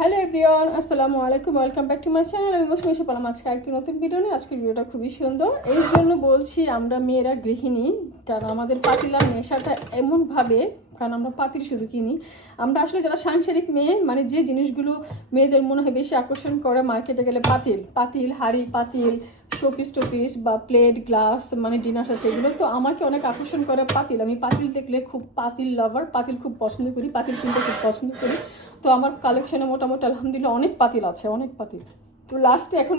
Hello everyone, আসসালামু আলাইকুম, welcome back to my channel. আমি বসে এসে পেলাম আজকে একটি নতুন ভিডিও নিয়ে। আজকের ভিডিওটা খুবই সুন্দর, এই জন্য বলছি আমরা মেয়েরা গৃহিণী, কারণ আমাদের পাতিলার নেশাটা এমনভাবে, কারণ আমরা পাতিল শুধু কিনি। আমরা আসলে যারা সাংসারিক মেয়ে, মানে যে জিনিসগুলো মেয়েদের মনে হয় বেশি আকর্ষণ করে মার্কেটে গেলে, পাতিল হাঁড়ি, পাতিল শোপিস টোপিস বা প্লেট গ্লাস, মানে ডিনার সেট, এগুলো তো আমাকে অনেক আকর্ষণ করে পাতিল। আমি পাতিল দেখলে খুব পাতিল লাভার, পাতিল খুব পছন্দ করি, পাতিল কিনতে খুব পছন্দ করি। তো আমার কালেকশনে মোটামুটি আলহামদুলিল্লাহ অনেক পাতিল আছে, অনেক পাতিল। তো লাস্টে এখন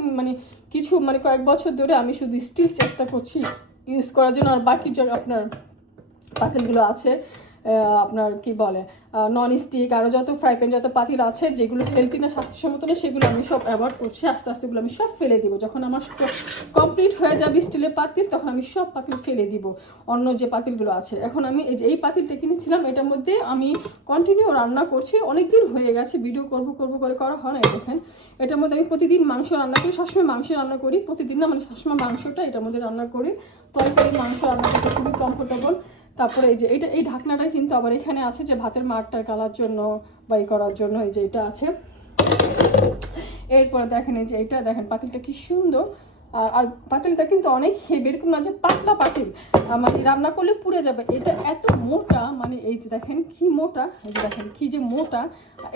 কয়েক বছর ধরে আমি শুধু স্টিল চেষ্টা করছি ইউজ করার জন্য। আর বাকি যে আপনার পাতিলগুলো আছে, আপনার কি বলে নন স্টিক, আরও যত ফ্রাই প্যান, যত পাতিল আছে যেগুলো হেলদি না, স্বাস্থ্যসম্মত না, সেগুলো আমি সব অ্যাভয়েড করছি। আস্তে আস্তে এগুলো আমি সব ফেলে দিব। যখন আমার কমপ্লিট হয়ে যাবে স্টিলের পাতিল, তখন আমি সব পাতিল ফেলে দিব। অন্য যে পাতিলগুলো আছে, এখন আমি এই পাতিলটা কিনেছিলাম, এটার মধ্যে আমি কন্টিনিউ রান্না করছি। অনেকদিন হয়ে গেছে, ভিডিও করবো করে করা হয় না। দেখেন, এটার মধ্যে আমি প্রতিদিন মাংস রান্না করি, সবসময় মাংস রান্না করি প্রতিদিন না, মানে সবসময় মাংসটা এটার মধ্যে রান্না করি। তরকারি মাংস রান্না করতে খুবই কমফোর্টেবল। তারপরে এই ঢাকনাটা কিন্তু আবার এখানে আছে যে ভাতের মারটা গালার জন্য বা করার জন্য, এই যে এটা আছে। এরপরে দেখেন এই যে এটা দেখেন, পাতিলটা কি সুন্দর। আর পাতিলটা কিন্তু অনেক হেভি, এরকম না যে পাতলা পাতিল মানে রান্না করলে পুড়ে যাবে। এটা এত মোটা, মানে এই যে দেখেন কি মোটা, এই যে দেখেন কি যে মোটা।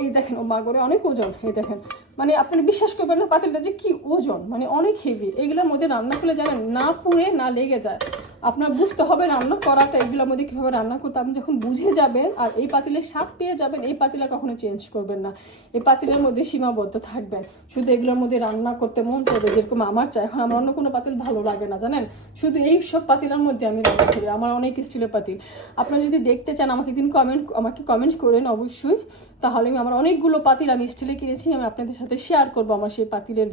এই দেখেন ও মাগরে অনেক ওজন। এই দেখেন, মানে আপনি বিশ্বাস করবেন না পাতিলটা যে কি ওজন, মানে অনেক হেভি। এগুলোর মধ্যে রান্না করলে জানেন না পুড়ে না লেগে যায়। আপনার বুঝতে হবে রান্না করাটা, এগুলোর মধ্যে কীভাবে রান্না করতে। আপনি যখন বুঝে যাবেন আর এই পাতিলের স্বাদ পেয়ে যাবেন, এই পাতিলা কখনো চেঞ্জ করবেন না। এই পাতিলের মধ্যে সীমাবদ্ধ থাকবেন, শুধু এগুলোর মধ্যে রান্না করতে মন চাইবে, যেরকম আমার চাই। এখন আমার অন্য কোনো পাতিল ভালো লাগে না, জানেন, শুধু এই সব পাতিলের মধ্যে আমি রান্না করি। আমার অনেক স্টিলের পাতিল। আপনারা যদি দেখতে চান আমাকে কমেন্ট করেন অবশ্যই, তাহলে আমার অনেকগুলো পাতিল আমি স্টিলে কিনেছি, আমি আপনাদের সাথে শেয়ার করবো। আমার সেই পাতিলের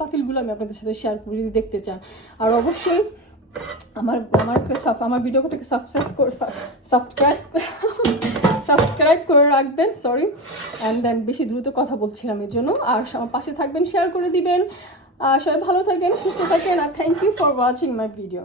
পাতিলগুলো আমি আপনাদের সাথে শেয়ার করি যদি দেখতে চান। আর অবশ্যই আমার ভিডিওটাকে সাবস্ক্রাইব করে রাখবেন, সরি। অ্যান্ড দেন বেশি দ্রুত কথা বলছিলাম এর জন্য। আর আমার পাশে থাকবেন, শেয়ার করে দিবেন। সবাই ভালো থাকেন, সুস্থ থাকেন, আর thank you for watching my video.